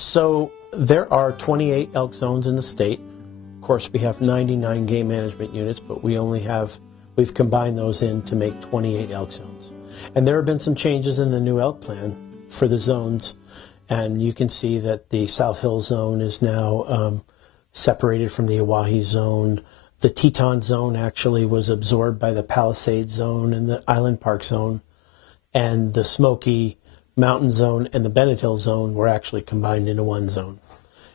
So there are 28 elk zones in the state. Of course, we have 99 game management units, but we've combined those in to make 28 elk zones. And there have been some changes in the new elk plan for the zones. And you can see that the South Hill zone is now separated from the Oahe zone. The Teton zone actually was absorbed by the Palisades zone and the Island Park zone. And the Smoky Mountain zone and the Bennett Hill zone were actually combined into one zone.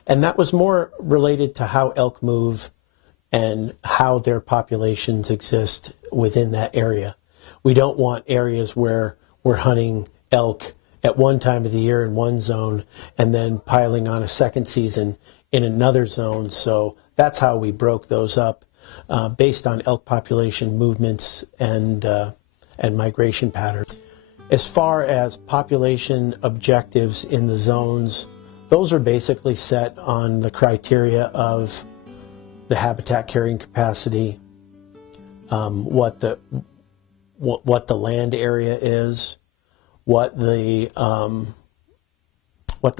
And that was more related to how elk move and how their populations exist within that area. We don't want areas where we're hunting elk at one time of the year in one zone and then piling on a second season in another zone. So that's how we broke those up based on elk population movements and migration patterns. As far as population objectives in the zones, those are basically set on the criteria of the habitat carrying capacity, what the land area is, what the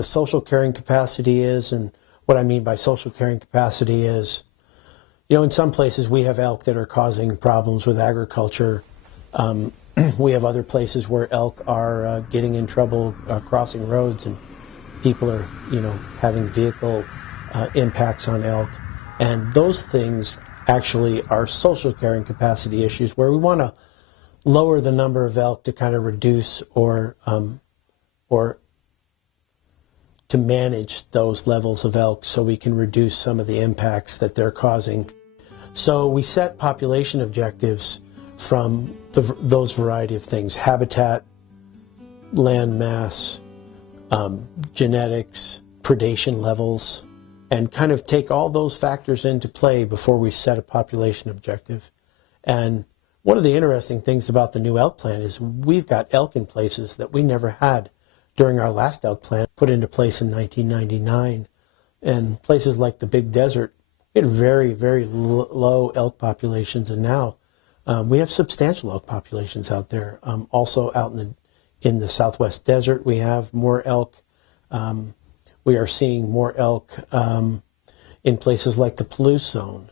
social carrying capacity is. And what I mean by social carrying capacity is, in some places we have elk that are causing problems with agriculture. We have other places where elk are getting in trouble crossing roads, and people are, having vehicle impacts on elk. And those things actually are social carrying capacity issues where we want to lower the number of elk to kind of reduce or to manage those levels of elk so we can reduce some of the impacts that they're causing. So we set population objectives from those variety of things: habitat, land mass, genetics, predation levels, and kind of take all those factors into play before we set a population objective. And one of the interesting things about the new elk plan is we've got elk in places that we never had during our last elk plan, put into place in 1999. And places like the Big Desert, we had very, very low elk populations, and now we have substantial elk populations out there. Also out in the Southwest Desert, we have more elk. We are seeing more elk in places like the Palouse Zone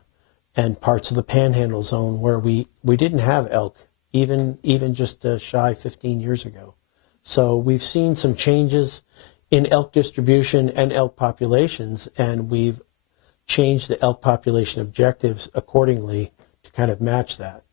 and parts of the Panhandle Zone where we didn't have elk even just shy 15 years ago. So we've seen some changes in elk distribution and elk populations, and we've changed the elk population objectives accordingly to kind of match that.